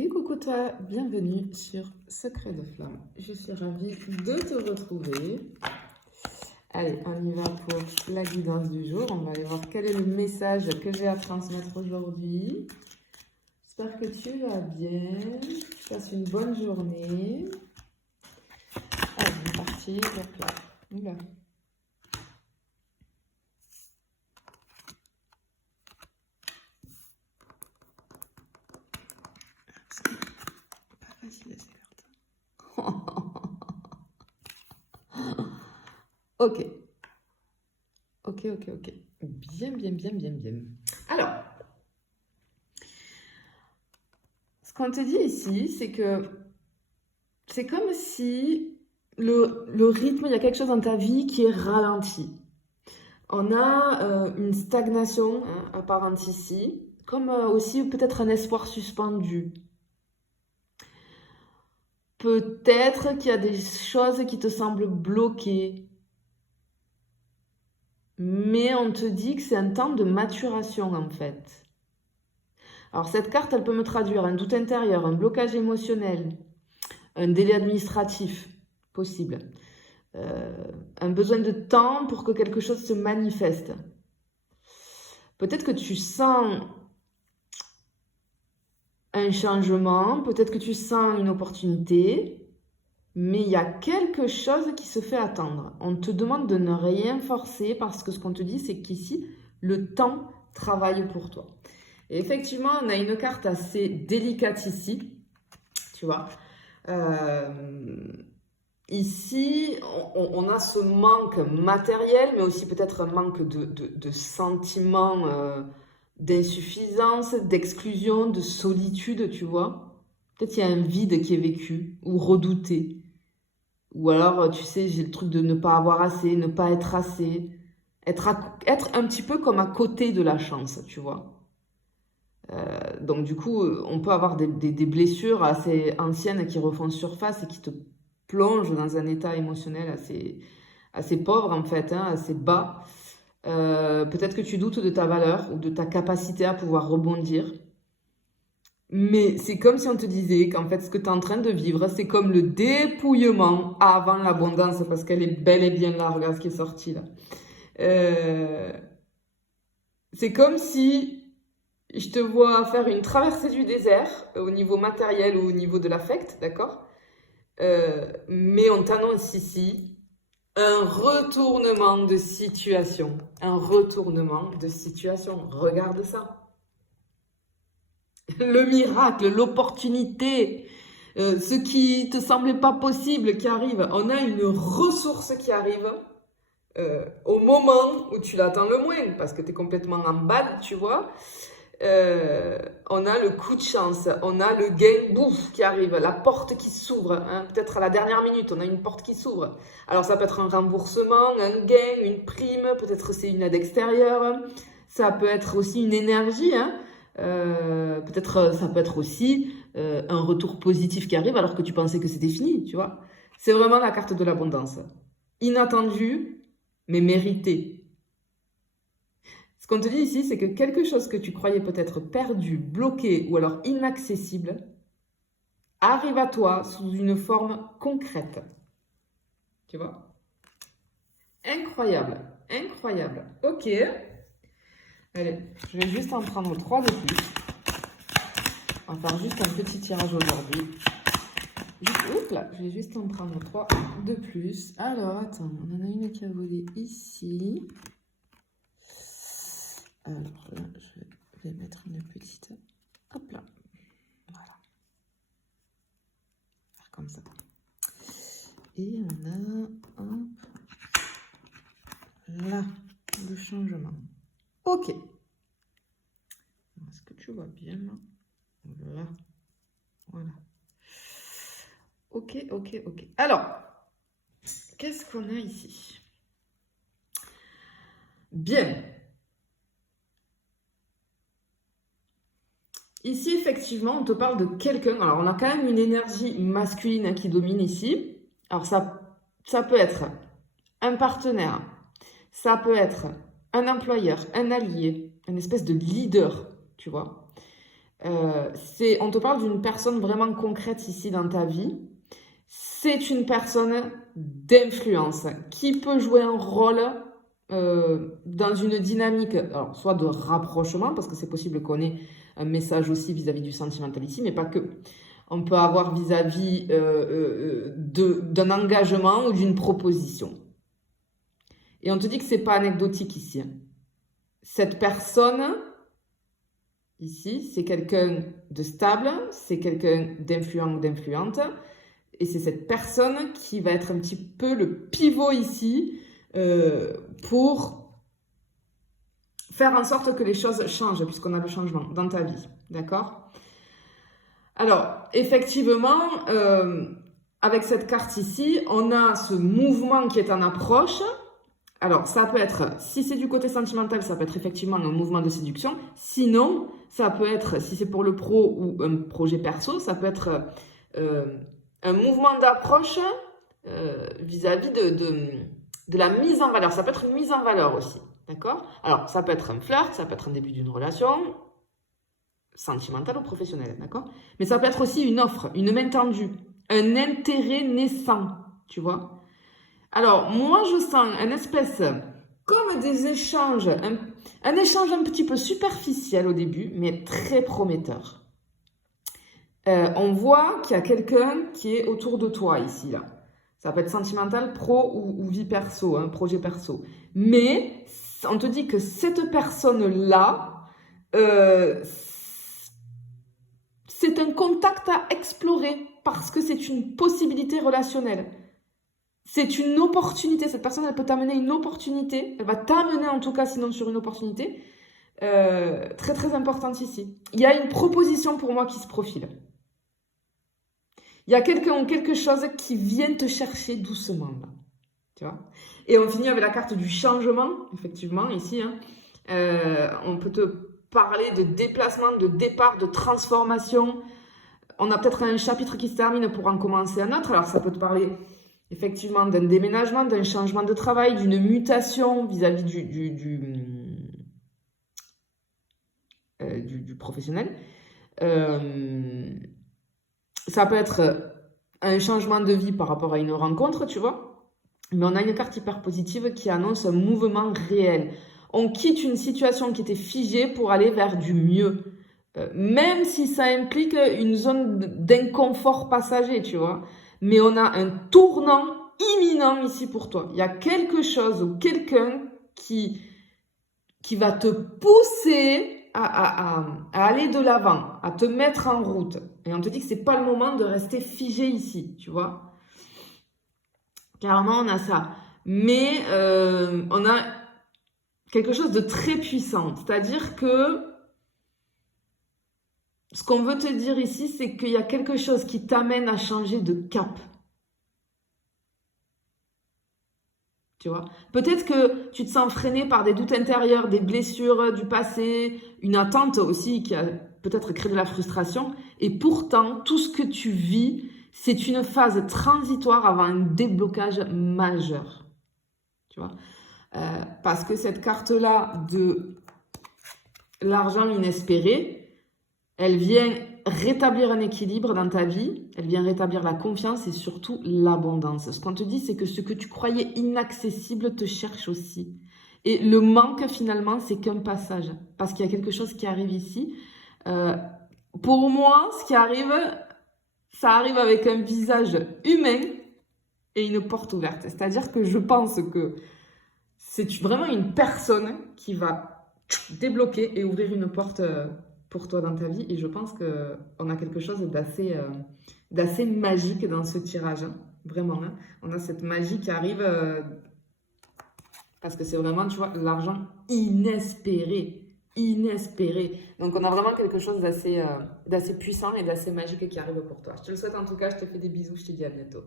Et coucou toi, bienvenue sur Secret de Flamme. Je suis ravie de te retrouver. Allez, on y va pour la guidance du jour. On va aller voir quel est le message que j'ai à transmettre aujourd'hui. J'espère que tu vas bien. Passe une bonne journée. Allez, on est parti. Hop là. Oula. Pas facile ces cartes. Ok. Ok. Bien. Alors, ce qu'on te dit ici, c'est que c'est comme si le rythme, il y a quelque chose dans ta vie qui est ralenti. On a une stagnation apparente ici, comme aussi peut-être un espoir suspendu. Peut-être qu'il y a des choses qui te semblent bloquées. Mais on te dit que c'est un temps de maturation en fait. Alors cette carte, elle peut me traduire un doute intérieur, un blocage émotionnel, un délai administratif possible, un besoin de temps pour que quelque chose se manifeste. Peut-être que tu sens un changement, peut-être que tu sens une opportunité, mais il y a quelque chose qui se fait attendre. On te demande de ne rien forcer parce que ce qu'on te dit, c'est qu'ici, le temps travaille pour toi. Et effectivement, on a une carte assez délicate ici, tu vois. Ici, on a ce manque matériel, mais aussi peut-être un manque de sentiments d'insuffisance, d'exclusion, de solitude, tu vois. Peut-être qu'il y a un vide qui est vécu ou redouté. Ou alors, tu sais, j'ai le truc de ne pas avoir assez, ne pas être assez. Être un petit peu comme à côté de la chance, tu vois. Donc du coup, on peut avoir des blessures assez anciennes qui refont surface et qui te plongent dans un état émotionnel assez pauvre en fait, assez bas. Peut-être que tu doutes de ta valeur ou de ta capacité à pouvoir rebondir. Mais c'est comme si on te disait qu'en fait, ce que tu es en train de vivre, c'est comme le dépouillement avant l'abondance, parce qu'elle est bel et bien là, regarde ce qui est sorti là. C'est comme si je te vois faire une traversée du désert au niveau matériel ou au niveau de l'affect, d'accord? Mais on t'annonce ici un retournement de situation. Un retournement de situation. Regarde ça. Le miracle, l'opportunité, ce qui te semblait pas possible qui arrive. On a une ressource qui arrive au moment où tu l'attends le moins, parce que tu es complètement en bad, tu vois. On a le coup de chance, on a le gain bouf qui arrive, la porte qui s'ouvre, peut-être à la dernière minute, on a une porte qui s'ouvre. Alors ça peut être un remboursement, un gain, une prime, peut-être c'est une aide extérieure, ça peut être aussi une énergie, peut-être ça peut être aussi un retour positif qui arrive alors que tu pensais que c'était fini, tu vois. C'est vraiment la carte de l'abondance. Inattendu, mais mérité. Ce qu'on te dit ici, c'est que quelque chose que tu croyais peut-être perdu, bloqué ou alors inaccessible arrive à toi sous une forme concrète. Tu vois? Incroyable. Ok. Allez, je vais juste en prendre 3 de plus. On va faire juste un petit tirage aujourd'hui. Hop là, je vais juste en prendre 3 de plus. Alors, attends, on en a une qui a volé ici. Alors là, je vais mettre une petite... Hop là. Voilà. Faire comme ça. Et on a... Hop. Là, le changement. Ok. Est-ce que tu vois bien là? Voilà. Ok. Alors, qu'est-ce qu'on a ici? Bien. Ici, effectivement, on te parle de quelqu'un. Alors, on a quand même une énergie masculine qui domine ici. Alors, ça peut être un partenaire. Ça peut être un employeur, un allié, une espèce de leader, tu vois. On te parle d'une personne vraiment concrète ici dans ta vie. C'est une personne d'influence qui peut jouer un rôle dans une dynamique, alors, soit de rapprochement, parce que c'est possible qu'on ait un message aussi vis-à-vis du sentimental ici, mais pas que. On peut avoir vis-à-vis d'un engagement ou d'une proposition. Et on te dit que c'est pas anecdotique ici. Cette personne, ici, c'est quelqu'un de stable, c'est quelqu'un d'influent ou d'influente, et c'est cette personne qui va être un petit peu le pivot ici pour faire en sorte que les choses changent, puisqu'on a le changement dans ta vie, d'accord? Alors, effectivement, avec cette carte ici, on a ce mouvement qui est en approche. Alors, ça peut être, si c'est du côté sentimental, ça peut être effectivement un mouvement de séduction. Sinon, ça peut être, si c'est pour le pro ou un projet perso, ça peut être un mouvement d'approche vis-à-vis de la mise en valeur. Ça peut être une mise en valeur aussi, d'accord? Alors, ça peut être un flirt, ça peut être un début d'une relation, sentimentale ou professionnelle, d'accord? Mais ça peut être aussi une offre, une main tendue, un intérêt naissant, tu vois? Alors, moi, je sens une espèce, comme des échanges, un échange un petit peu superficiel au début, mais très prometteur. On voit qu'il y a quelqu'un qui est autour de toi ici, là. Ça peut être sentimental, pro ou vie perso, hein, projet perso. Mais on te dit que cette personne-là, c'est un contact à explorer parce que c'est une possibilité relationnelle. C'est une opportunité. Cette personne, elle peut t'amener une opportunité. Elle va t'amener en tout cas, sinon sur une opportunité très très importante ici. Il y a une proposition pour moi qui se profile. Il y a quelqu'un ou quelque chose qui vient te chercher doucement là. Tu vois? Et on finit avec la carte du changement, effectivement, ici. Hein. On peut te parler de déplacement, de départ, de transformation. On a peut-être un chapitre qui se termine pour en commencer un autre. Alors, ça peut te parler effectivement d'un déménagement, d'un changement de travail, d'une mutation vis-à-vis du professionnel. Ça peut être un changement de vie par rapport à une rencontre, tu vois. Mais on a une carte hyper positive qui annonce un mouvement réel. On quitte une situation qui était figée pour aller vers du mieux. Même si ça implique une zone d'inconfort passager, tu vois. Mais on a un tournant imminent ici pour toi. Il y a quelque chose ou quelqu'un qui va te pousser à aller de l'avant, à te mettre en route. Et on te dit que c'est pas le moment de rester figé ici, tu vois. Carrément, on a ça. Mais on a quelque chose de très puissant. C'est-à-dire que ce qu'on veut te dire ici, c'est qu'il y a quelque chose qui t'amène à changer de cap. Tu vois? Peut-être que tu te sens freiné par des doutes intérieurs, des blessures du passé, une attente aussi qui a peut-être créé de la frustration. Et pourtant, tout ce que tu vis, c'est une phase transitoire avant un déblocage majeur. Tu vois? Parce que cette carte-là de l'argent inespéré, elle vient rétablir un équilibre dans ta vie, elle vient rétablir la confiance et surtout l'abondance. Ce qu'on te dit, c'est que ce que tu croyais inaccessible te cherche aussi. Et le manque, finalement, c'est qu'un passage. Parce qu'il y a quelque chose qui arrive ici. Pour moi, ce qui arrive, ça arrive avec un visage humain et une porte ouverte. C'est-à-dire que je pense que c'est vraiment une personne qui va débloquer et ouvrir une porte pour toi dans ta vie. Et je pense qu'on a quelque chose d'assez magique dans ce tirage. Hein. Vraiment. Hein. On a cette magie qui arrive parce que c'est vraiment, tu vois, l'argent inespéré. Inespéré. Donc, on a vraiment quelque chose d'assez puissant et d'assez magique qui arrive pour toi. Je te le souhaite en tout cas. Je te fais des bisous. Je te dis à bientôt.